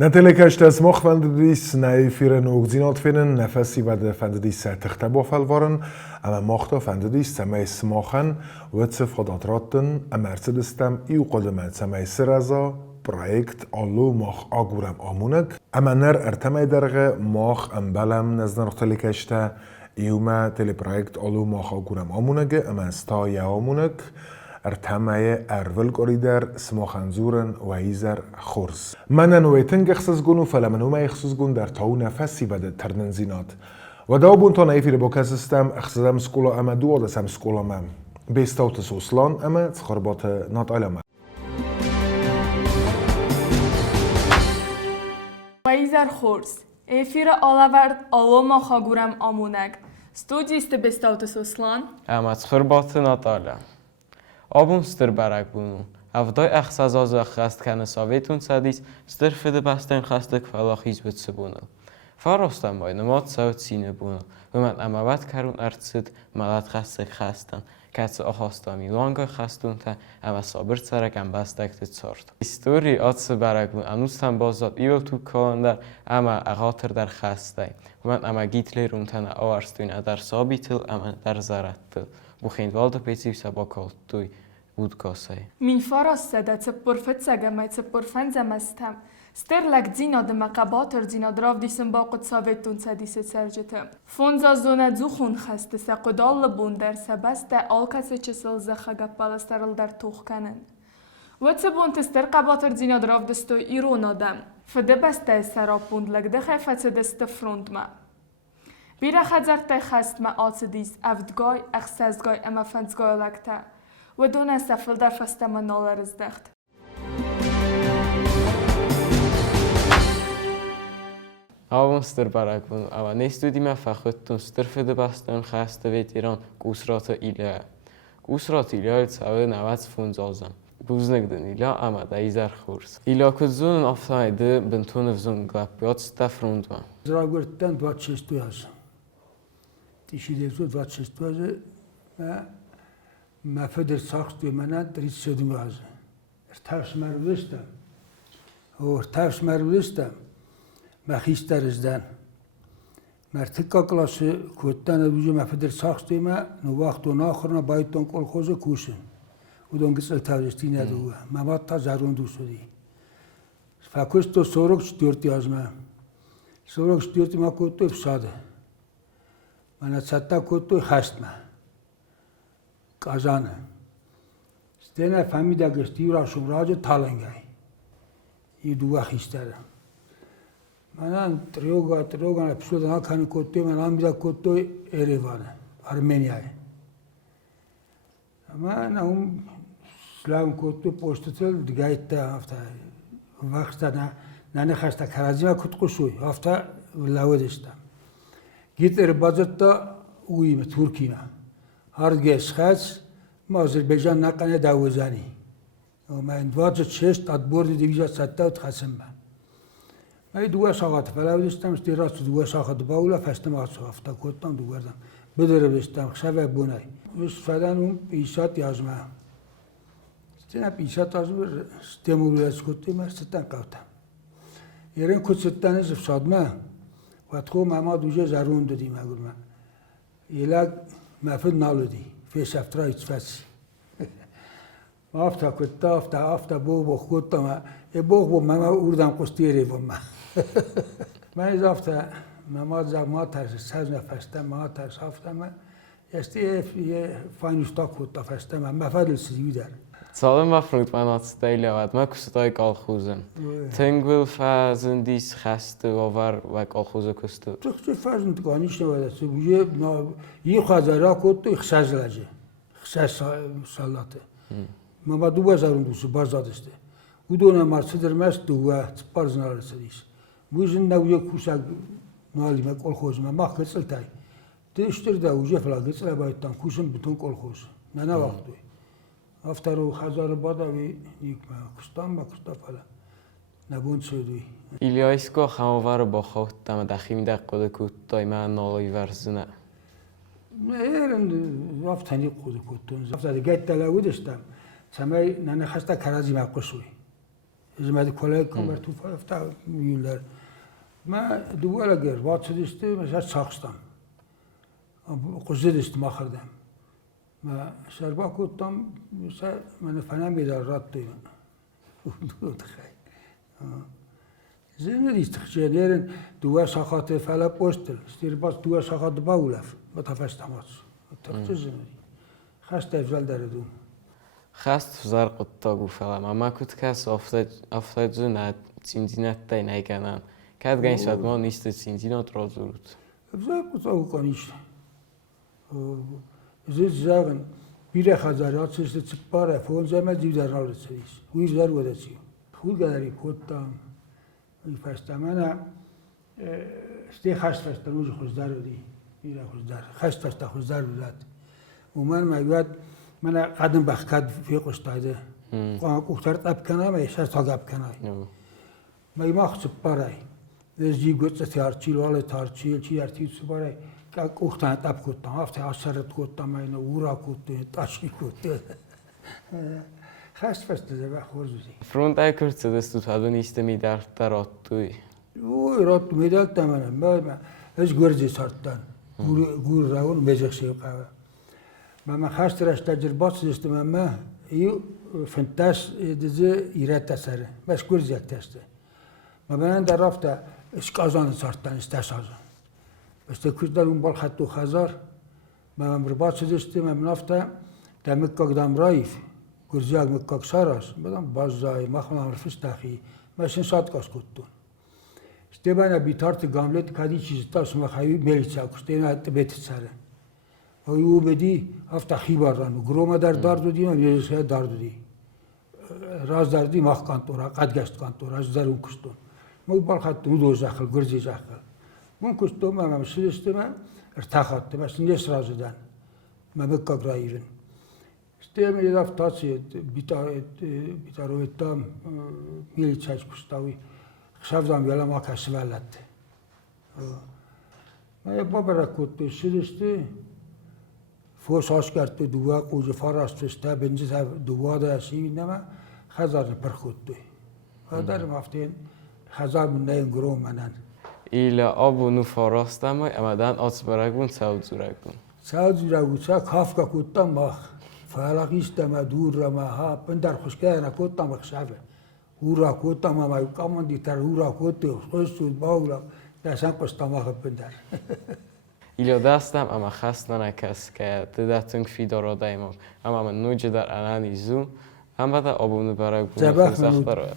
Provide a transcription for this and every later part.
Natuurlijk is mag vendedis na vieren ook zinat vinden, nefesi wat de vendedis tichtebofel waren, en macht vendedis samay smachen, wat ze voor dat ratten, en Mercedes tem iu قدمت samay seraza, project allo mag agurem amunek, ner ertemay derge mag belem نزد natuurlijk iume teleprojekt allo mag agurem amunege, sta ja amunek. ارتمای ارول قریدر سماخنزورن و ایزر خورس. من نویتن اخساس گونو فلمنو ما اخساس گون در تاو نفسی بده ترنزینات. و دا بون نایفی رباک سیستم اخساسم سکولا اما دو آدسم سکولا مم. بیستاوت سوسلان اما تخربات نات علمه. و ایزر خورس. ایفیر آلورد آلوما خاگورم آمونگ. استودیست بیستاوت سوسلان. اما تخربات نات علم. آبون ستر برگ بونو. افدای اخساز از خست کنه ساویتون سادیس ستر فده بستن خسته کفلاخیز بتس بونو. فراستم باید نماد سوت سینه بونو. و من اموات کرون ارتسد ملت خسته خستن. کس آخاستامی لانگا خستون تا اما صابر سرکم بستکت سارد. استوری آتس برگ بون انوستم بازاد ایو تو کاندر اما اغاتر در خسته. و من اما گیتلی رون تنه آورستوین در سابیتل اما در زرتل. بخین والده پیچی سباکال توی بود کاسه. من فراست ده تپرفت سگم تپرفنزم استم. سترلک زینا دم قباتر زینا دراف دیسم باقت ساویتون سدیس سرجتم. فونزا زونه زخون خسته سقدال بوندر سبسته آلکس چسل زخگا پالسترل در توخ کنن. وتسبون تستر قباتر زینا دراف دستوی ایرون آدم. فده بسته سراپوند لگ ده خیفت دست فرونت ما. بیره خزرت خست ما آتدیس افدگای اخسازگای اما فنزگای لگته و دونه سفل در فسته ما نال رزدخت. آبون ستر برگ بونو. اما نیستودی ما فخوتون ستر فده بستن خسته وید ایران گوسرات ایله. گوسرات ایله تساوی 90 فونزازم. بوزنگدن ایلا اما دا ایزر خورس. ایلا که زون افتایده بنتون فزون گلپیات ستفروند ما. Zdragurt'tan 26 yazdım. Dişi 26 yazdı ve mefeder saksı mena 37 yazdı. Tavs mervistem. O tavs mervistem. Mehisterizden. Mertika klası kuttan evcü mefeder saksı me no vakto nakhırna bayton kolkhozu kusun. Udon gitsel tavsistine du. Mamatta zarundu sudi. Fakusto sorok 4 yazma. Sorok 4 ma kutu ifsade. Mana çatta kutu xastma. Kazanı. Stene famida gestira şumracı talengay. İduva xistere. Mana trioga psuda nakani kutu mana amida kutu Erevan, Armeniya. Ama nahum Slav kutu postutel digayta hafta. Vaxtana nane xasta karazima kutqusuy hafta lavedestam. Gitler bazıtta uyum Türkiye. Harges xas Azerbaycan nakane davuzani. Men 26 adbordi divizya satta xasamba. Men 2 saat lavedestam stiras 2 saat baula fastam hafta kuttam duvardan. Bederebestam xava bunay. Us fadanum isat yazma. Stena isat yazma stemuluyas kutu merstan qavtam. Yeren kutsettanız sadma. واتخو ماما دوجه زارون دادی مگول ما. ایلا مفید نالودی. فیش افترا ایتفاس. ما افتا کتا افتا بو خودتا ما. بو ماما اردم قستیری بوم ما. من از افتا ماما زمان ترس ساز نفسته ما ترس افتا ما. یستی یه فاینوستا کتا فسته ما. مفید سیدی در. Zalem afrungt man at stijlen wat maar kustai kalkhuzen. Tengwil fazen dies gaste over wat kalkhuzen kuste. Toch fazen te kan niet zo dat ze je nou hier gaat er ook tot xazlaje. Xaz salate. Maar wat doen we zo dus bazat is. Hoe doen we maar zeder mes doen sparznar sedis. Moeten nou je kusak nou met kalkhuz maar mag het zeltai. De isterde uje flaget ze bij dan kusen beton kalkhuz. Na wacht. Aftaru خزار بادوی یک کستان با کستافلا نبود شدی. ایلیایسکو خماور با خود تام دخیم دقیقه کوتای من نالی ورزنه. نه وافتنی خود کوتون. وافتادی گیت تلاودشتم. سمی نه خسته کرازی مقصوی. hizmeti kolay kamer tu hafta yıllar. Ben duvara gir, batı düştü, mesela çakstam. Kuzey düştüm ahırda. Ben şerba kuttam, mesela bana falan bir daha rahat duyum. Zengin istikçe derin duvar sakatı falan postel. İşte bas duvar sakatı bağlaf. Batafestamaz. Türkçe zengin. Hasta evvel deredum. Хаст зарqutта гуфалам амакут кас афтаджунат цинзинаттай найганан кад ганшад мо нисте цинзинот розурут Evvel kutağı kaniş. Zil zagın bir hazarat sesli çıkpara fon zeme divdar alırız. Bu izler vadesi. Pul kadar kuttam. Fastamana işte hastasta ucu xuzdar di. Bir xuzdar. Hastasta xuzdar bulat. Uman mevcut من قدم بخکد فی قشتایده قام کوخترت اب کنه میشه تا اب کنه ما خصب برای زی گوت تارچیل ولی تارچیل چی ارتیت سپاره که کوخترت اب کوتام هفته عشرت کوتام اینو ورا کوته تاشی کوته خست فست زبا خورزی فرونت ایکرت دستوت هدون ایسته می در آتوی اوه رات میدال تمام ما از گرزی سرتن گور راون مزخشی قهوه ما خاص ترش تجربات سیستم ما یو فنتاش دیزه ایراد تسره بس کور زیاد تسته ما بنان در رفته اشکازان سرتن استشازان بس تکرد اون بال خطو خزار ما مرباط سیستم ما نفته دمکک دم رایف گرزیاگ مکک سراس بدم بازای مخمل رفیس تاخی ماشین سات کاس کتون استبانا بیتارت گاملت کدی چیز تاس ما خیلی میلیچا کشته نه بیت سره او بدی هفته خیبار رانو گروما در دارد دی من یه دارد دی راز دردی مخ کانتورا قد گشت کانتورا از درون کشتون ما بال خط دو زخل گرزی زخل من کشتم ما مشلستم ارتاحت بس نیست رازدن ما بکک رایون استیم یه دفعه تاسی بیتارویتام میلی چاش کشتاوی خشافدم یالا ما کسولت ما یه بابا رکوت شدستی فوش هاش کرد دوا قوج فراست فسته بنجز دوا داشتی نما خزار پرخود توی هدر مافتین خزار من نیم گروه منن ایلا آبو نو فراست اما امدن آت برگون سعود زورگون سعود زورگون چه کافکا کتم مخ فعلاقیستم دور رما ها پندر خوشکه نکتم خشافه هورا کتم اما کامان دیتر هورا کتی خوش سود باولا دستم قشتم آخه پندر ایلا دستم اما خست نکس که دادتون فیدا را دایمم اما من نوجه در انانی زو هم بده آبونو برای بونه خود برای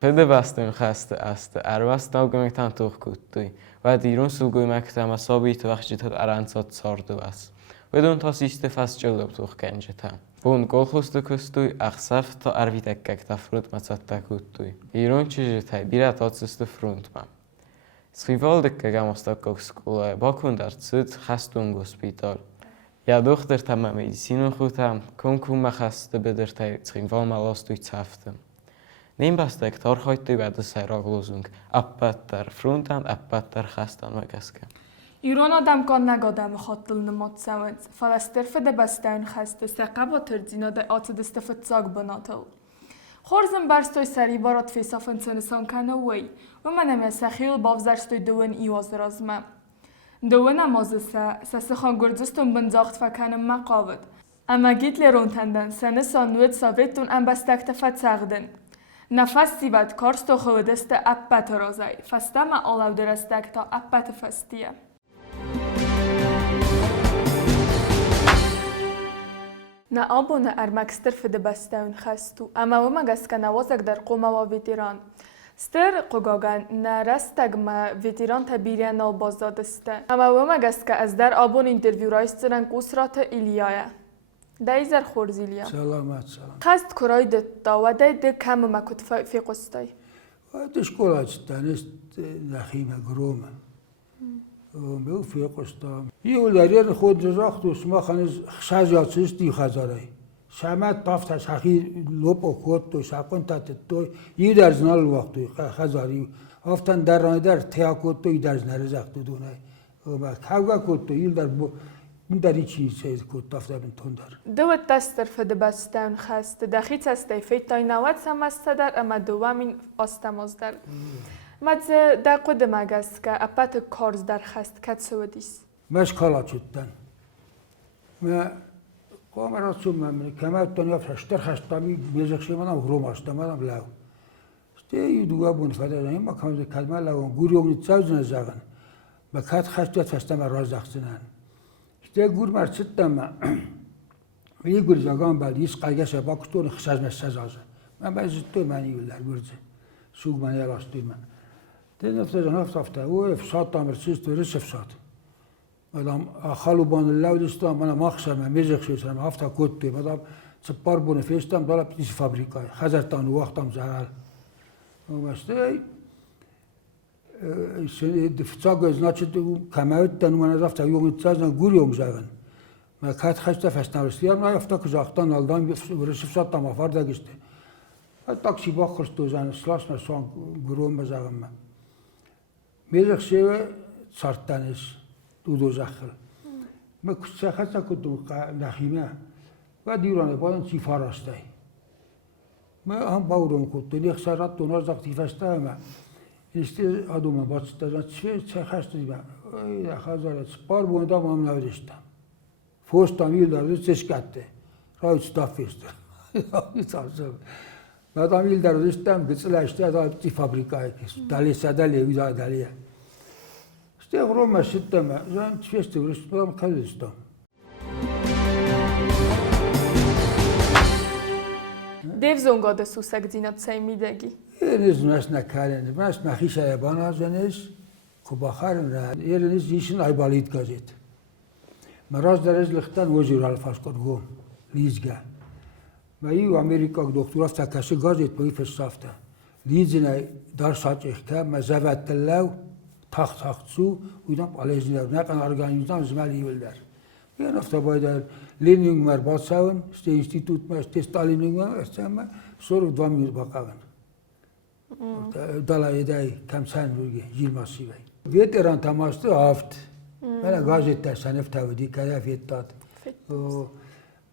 پده بستم خسته است ارواست ناگمکتن توخ کتوی و دیرون سوگوی مکتم اصابی تو وقتی تو ارانسات ساردو است بدون تا سیسته فست جلب توخ کنجتم بون گل خوست کستوی اخصف تا اروی تکک تفرود مصد تکوتوی ایرون چیزی تای بیره تا سست فرونت من سخیوال دکه گمستاک سکوله باکون در چید خستون گوسپیتال یا دختر تمام مدیسینون خودم کن مخسته بدر تای سخیوال ملاستوی چفتم نیم بسته اکتار خواهید توی بعد سیراغ لوزونگ اپت در فرونتن اپت در خستن و گسکم ایران آدم کان نگادم خاطل نماد سوند فلستر فده بستن خسته سقبا تردینا ده آتد استفتزاگ بناتل خورزم برستوی سری بارات فیسافن سنسان کنه وی و منم یا سخیل بافزرستوی دوین ایواز رازمه دوین امازه سخان گرزستون بنزاخت فکنم مقاود اما گیت لیرون تندن سنسان نوید ساویتون ام بستکت فتساغدن نفسی بد کارستو خودست اپت رازای فستم آلاو درستک تا اپت فستیه نه آبو نه ارمکستر فده بستون خستو اما و مگس که نوازک در قوم و ویتیران ستر قگاگن نه رستگ ما ویتیران تبیریان نال بازدادسته اما و مگس که از در آبون انترویو رایسترن کسرات ایلیایه دایزر خورز ایلیا سلامت خست کرای دتا و ده کم مکت فی قستای دشکل دانست نخیمه گرومه به فی قستام یه ولریان خود رزاخت و سما خانز خشاجات سستی خزاره شمت طافت شخیر لب و خود و شقون تات توی یه درز نال وقتی خزاری افتن در راه در تیا کود توی درز نرزاخت دونه و با کاغا کود توی در من داری چی سید کود تافته بین تندر دوت دستر فده بستن خست دخیت است فیتای نوت سمسته در اما دوامین آستماز در مدز در قدم اگست که اپت کارز در خست کت سودیس مش کالا چودن ما کامرات سوم من کمات دنیا فشتر خستامی بیزخشی منم غروم استم منم لاو ستی دوغا بون فدا زنیم ما کامز کلمه لاو گوریوم نیتساوزن زغن ما کات خستت فستم راز دخسنن ستی گور مرچتم ما یه گور زغان بال یس قایش باکتون خشاز مساز آزه من بعضی معنی ولر گورزه سوق معنی راستی من تنفس جناف تفته او افساد تامرسیز تو رس افساد مدام خالو بان اللود استم من ماخشم میزخ شدم هفته کوتی مدام سپار بونه فیستم دالا پیش فابریکای خزرتان وقتم زهر ومستی دفتاگ از نچت کمایت تنو من رفت یوم تازن گوریوم زغن ما کات خسته فستنارستیم نه افتا کزاختان آلدام رس افساد تام افرده گشته تاکسی با خرستو زن سلاس نسان گروم بزغم من میزخ شیوه سرطانش دو زخل ما کسی خسته کدوم نخیمه و دیرانه بادن چی فارسته ما هم باورم کدوم یک سرات دونار زختی فسته ما اینستی آدم باتسته زن چه خسته دیگه ای خزارت سپار بوندم هم نوشتم فوستم یل دارد چش کته رای استافیست بعدم یل داردشتم گسلاشته از تی فابریکای دالی سدالی ویدا دالیه ستی غروم مشتم زن چیستی ورشتم کلیستم دیو زنگاده سوسک زینات سعی میدگی نیز ناس نکارن ناس نخیش ایبان ازنش کباخرن را نیز یشن ایبالید گازید مراز درز لختن وزیر الفاظ کنگم لیزگه و ایو امریکا دکترا فکاسی گازید بایی فستافته لیزنه در ساعت احکام مزبط لو تاخت سو ویدم آلیزنه نکن ارگانیزم زمالی ولدر یه نفته باید لینینگ مر باد ساون است انستیتوت مر است استالینینگ مر است ما سورو دوام میز باقاون دلای دای کم سن روی جیل ماسیوی ویتران تماسته هفت من گازت تصنف تودی کیا فیتات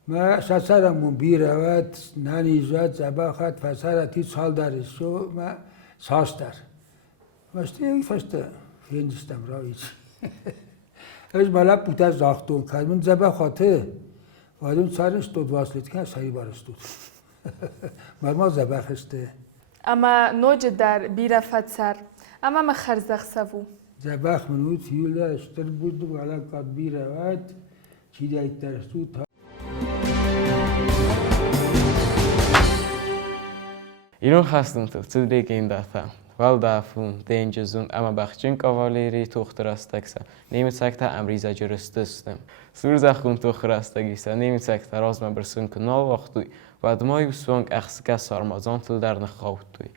ما سرم بیروت نانی زد زباخت فسرتی سال دارش شو ما ساستر مستی فسته فیندستم رایج از بالا پوتا زاختون کرد من زباخته وادون سرش تو واسلت که سری بارستود مرما زباخسته اما نوج در بیرفت سر اما ما خرزخ سوو زباخ منود فیول اشتر بود و علا قد بیروت چی دایت درستود Իրոն խաստունտով ծուդրիկ էին դաթա, վալ դաֆուն, դենջզուն, ama բախջին կավալերի թողտրաստակսա, նիմեցակտա ամրիզա ջրստստեմ, սուրզախուն թողրաստագիսա, նիմեցակտա ռազմա բրսուն կնալ վախտույ, վադմայ ուսվանք ախսկա սարմազան թլդարնը խավտույ.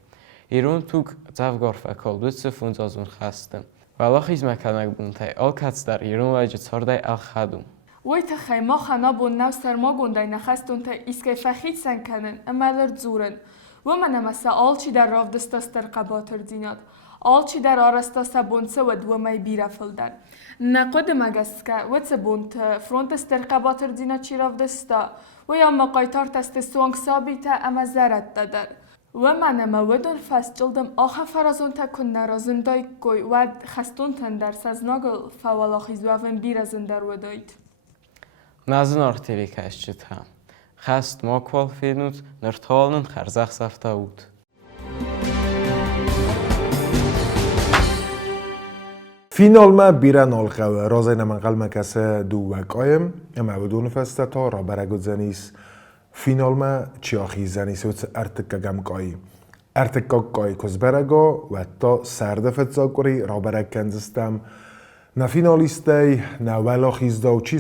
Իրոն թուկ ծավ գորվակալ բծը ֆունձազուն խաստեմ, վալախ իզմականակ բունթայ, ալքացդար իրոն լաջը ծորդայ ալխադում. وی تخی ما خنابون نو سرما گندای نخستون تا ایسکای فخید سن کنن اما لرد زورن و من مثلا آلچی در راف دستاستر قباتر دیناد آلچی در آرستاسا بونسه ود و مای بیرفل در نقود مگست که ود سبونت فرونت استر قباتر دیناد چی راف دستا و یا مقایتار تست سوانگ سابیتا اما زرد دادر و من اما ودون فست جلدم آخه فرازون تا کن نرازن دای کوی ود خستون تن در سزناگل فوالاخی زوافن بیرازن در وداید Nazın orteli kəşçit həm. Xəst makval fenut, nırtalının xərzəx səftavud. فینال بیرن آلخوه رازای نمانقل مکسه دو وکایم اما بدون فسته تا را برگو زنیس فینال چیاخی زنیس وچه ارتکا گمکایی ارتکا کای کز برگو و تا سرده فتزاکوری را برگ کنزستم نه فینالیستی نه ولا خیزدا و چی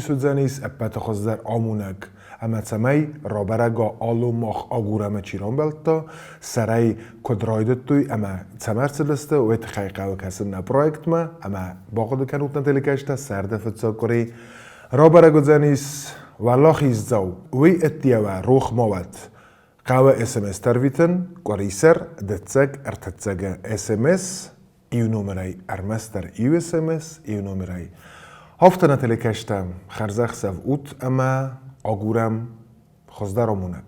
سود زنیس اپت خوز در آمونک اما تمی را برگا آلو ماخ آگورم چیران بلتا سرای کدرایدت توی اما تمرس دسته و اتخیقه و کسن نپرویکت ما اما باقود کنوت نتیلکشتا سرده فتسا کری را برگو زنیس ولا خیزدا وی اتیاوه روخ موت قوه SMS ترویتن قریسر دتسگ ارتتسگ SMS ایو نومرای ارمستر ایو SMS ایو نومرای هافتنا تلکشتم خرزخ سف اوت اما آگورم خزدارمونک